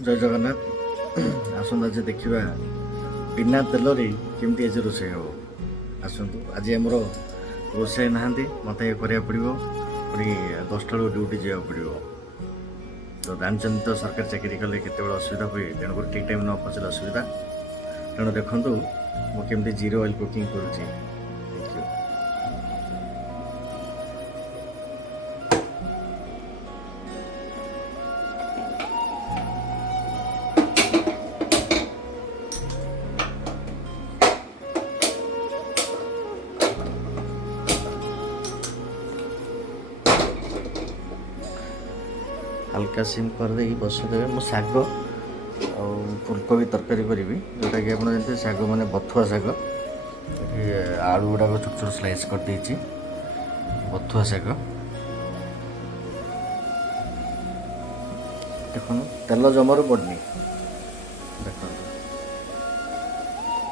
जय जगन्नाथ आसतु आज देखा बिना तेल केमती आज रोषे हे आसतु आज आमर रोषे ना मत करा पड़ो पुणी 10टा ड्यूटी जावा पड़ो तो जानते तो सरकारी चाकरी कले के असुविधा हुए तेणुक ठीक टाइम न पहुँचले असुविधा तेणु देखूँ मुझे जीरो ऑयल कुकिंग करुँची। हल्का सिम कर दे बसदे मो शाग फुलकोबी तरकारी करी जोटा कि आप जानते शाग मैंने बथुआ शाग आलू गुड़ाक छोट छोट स्लाइस कर देती बथुआ शाग देख तेल जमार पड़नी देख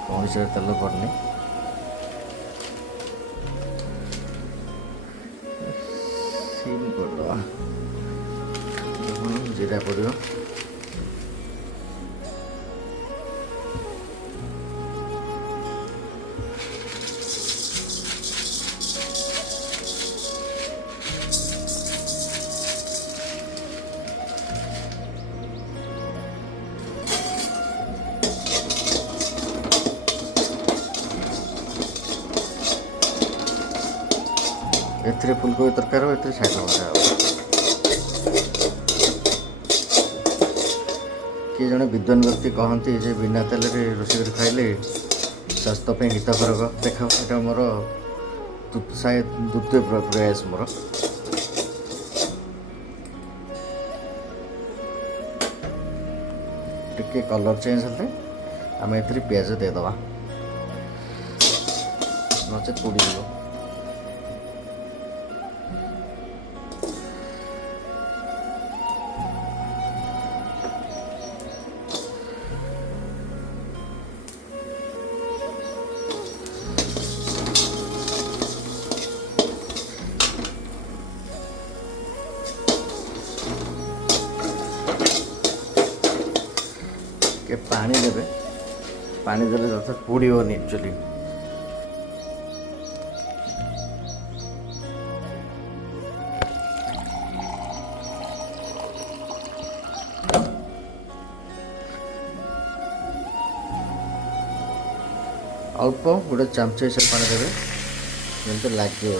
कौन से तेल पड़नी सिम कर जीरा पड़ो ए फुलकोबी तरकारी ए शाग भजा किए जड़े विद्वान व्यक्ति कहती जे बिना तेल रोषे कर खाइले स्वास्थ्य हितकारक देखा यहाँ मोर द्वितीय प्रयास मोर टिके कलर चेंज होते आम ए पिज देदे नचे पोड़ के पानी देवे पानी देले जैसे पोड़ोनी एक्चुअली अल्प गोटे चामच से पानी देवे जमी लगे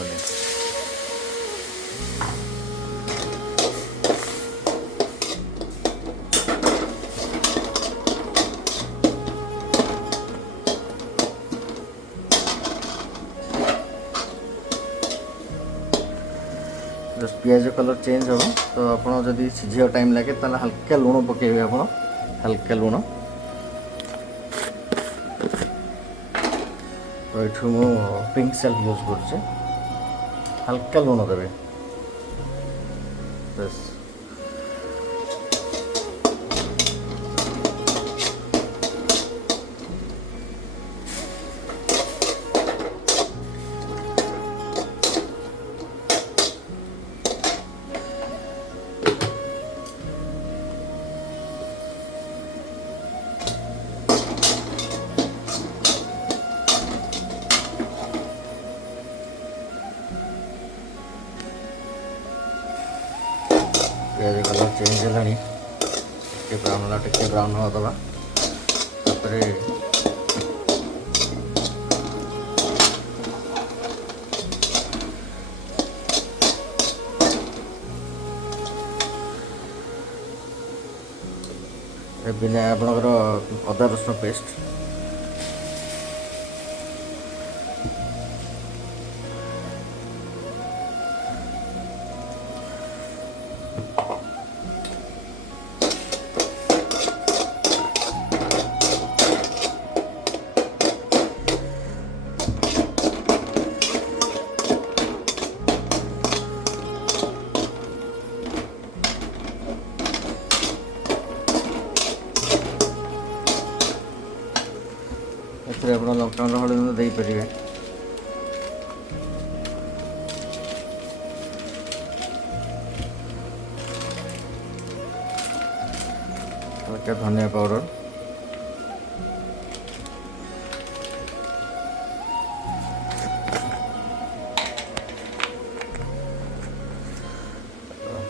पियाज कलर चेंज हो तो आपड़ जदि सीझा टाइम लगे तो हल्का लुण पकेबे आप हल्का लुण तो ये मु पिंक सल्ट यूज कर हल्का लुण देवे बस पियाज कलर चेंज है ब्राउन टे ब्राउन हवा दबा तापर बिना आपणकर अदा रसुण पेस्ट एथिरे आपण लंकागुंड हळदी गुंड देई परिबे ଟିକେ ଧନିଆ ପାଉଡ଼ର,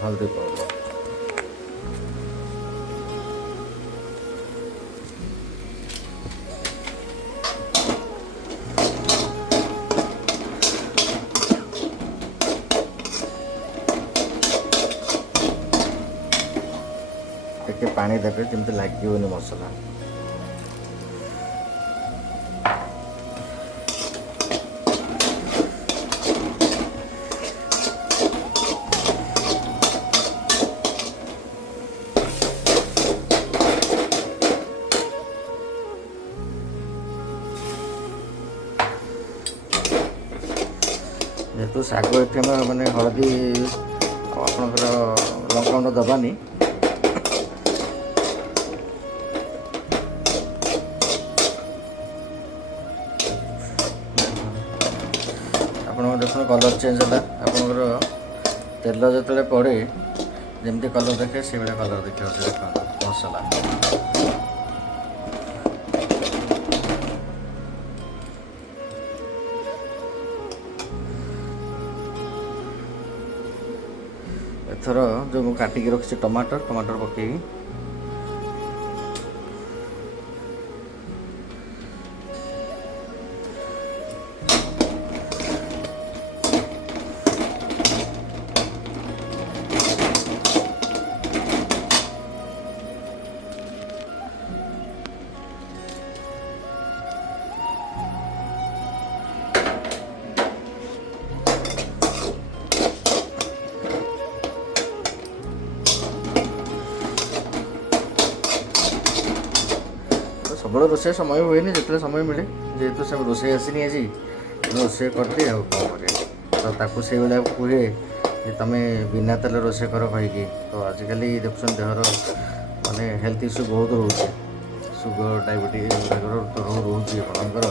हल्दी पाउडर, ଟିକେ ପାଣି ଦେବେ ଯେମିତି ଲାଗିବନି ମସଲା। ଯେହେତୁ ଶାଗ ଏଠି ଆମେ ମାନେ ହଳଦୀ ଆପଣଙ୍କର ଲଙ୍କାଗୁଣ୍ଡ ଦେବାନି, ଆପଣଙ୍କର ଦେଖୁନ କଲର୍ ଚେଞ୍ଜ ହେଲା। ଆପଣଙ୍କର ତେଲ ଯେତେବେଳେ ପଡ଼େ ଯେମିତି କଲର୍ ଦେଖେ ସେଇଭଳିଆ କଲର୍ ଦେଖିବ। ସେ ଦେଖନ୍ତୁ ମସଲା ଏଥର ଯେଉଁ ମୁଁ କାଟିକି ରଖିଛି ଟମାଟର ପକେଇକି ସବୁବେଳେ ରୋଷେଇ ସମୟ ହୁଏନି, ଯେତେବେଳେ ସମୟ ମିଳେ, ଯେହେତୁ ସବୁ ରୋଷେଇ ଆସିନି ଆଜି ରୋଷେଇ କରିଦିଏ ଆଉ କ'ଣ କରିବା। ତ ତାକୁ ସେଇଭଳିଆ କୁହେ ଯେ ତମେ ବିନା ତେଲ ରୋଷେଇ କର କହିକି। ତ ଆଜିକାଲି ଦେଖୁଛନ୍ତି ଦେହର ମାନେ ହେଲ୍ଥ ଇସ୍ୟୁ ବହୁତ ରହୁଛି, ସୁଗର ଡାଇବେଟିସ୍ ରହୁଛି, ଆପଣଙ୍କର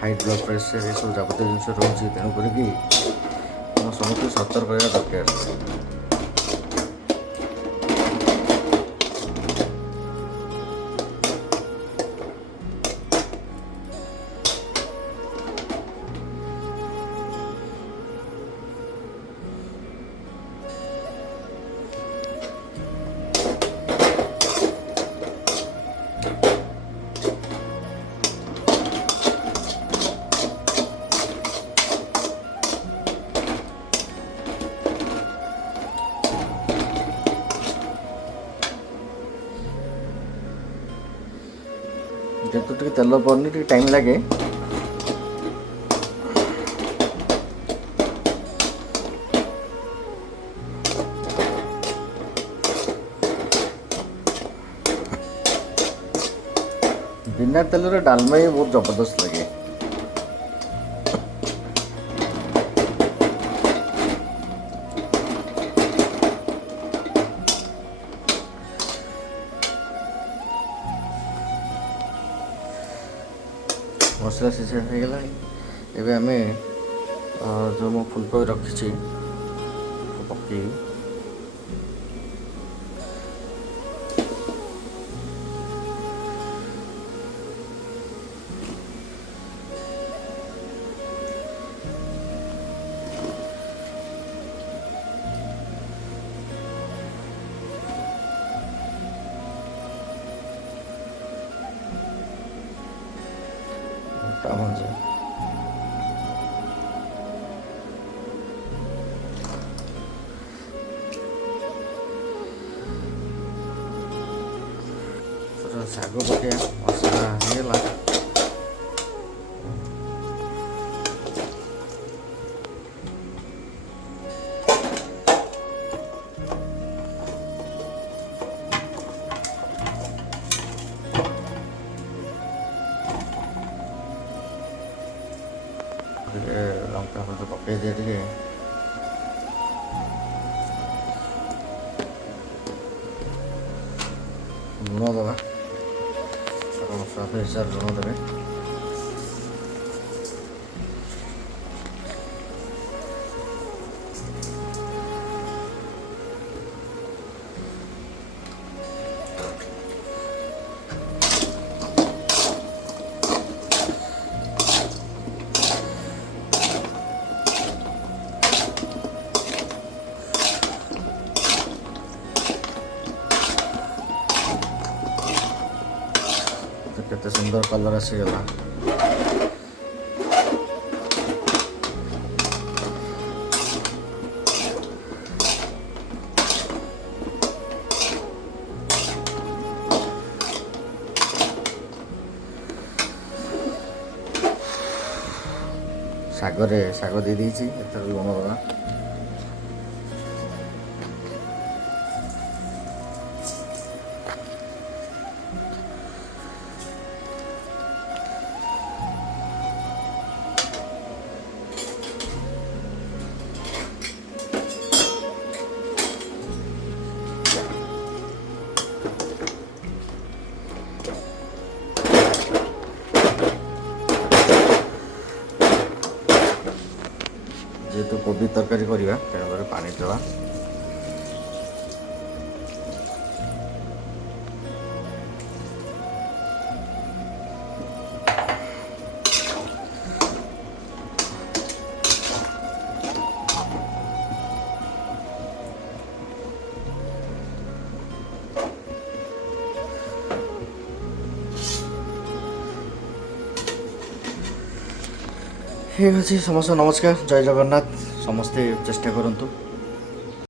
ହାଇ ବ୍ଲଡ଼ ପ୍ରେସର ଏସବୁ ଯାବତୀୟ ଜିନିଷ ରହୁଛି। ତେଣୁ କରିକି ଆମେ ସମସ୍ତେ ସତର୍କ ରହିବା ଦରକାର। ଯେହେତୁ ଟିକେ ତେଲ ପଡ଼ୁନି, ଟିକେ ଟାଇମ୍ ଲାଗେ। ବିନା ତେଲରେ ଡାଲମା ହିଁ ବହୁତ ଜବରଦସ୍ତ ଲାଗେ। ମସଲା ସିଝା ହେଇଗଲାଣି। ଏବେ ଆମେ ଯେଉଁ ମୁଁ ଫୁଲକୋବି ରଖିଛି ପକେଇ ଟମାଟୋ ଶାଗ ପକେଇବା। ମସଲା ହେଇଗଲା। ଟିକେ ଲଙ୍କା ହଳଦୀ ପକେଇ ଦିଏ, ଟିକେ ଲୁଣ ଦେବା, ସ୍ୱାଦ ହିସାବରେ ଲୁଣ ଦେବେ। କେତେ ସୁନ୍ଦର କଲର୍ ଆସିଗଲା। ଶାଗ ଦେଇ ଦେଇଛି, ଏଥର ଲୁଣ ଦେବା। ଯେହେତୁ କୋବି ତରକାରୀ କରିବା ତେଣୁକରି ପାଣି ଦେବା। ଠିକ୍ ଅଛି, ସମସ୍ତେ ନମସ୍କାର, ଜୟ ଜଗନ୍ନାଥ। ସମସ୍ତେ ଚେଷ୍ଟା କରନ୍ତୁ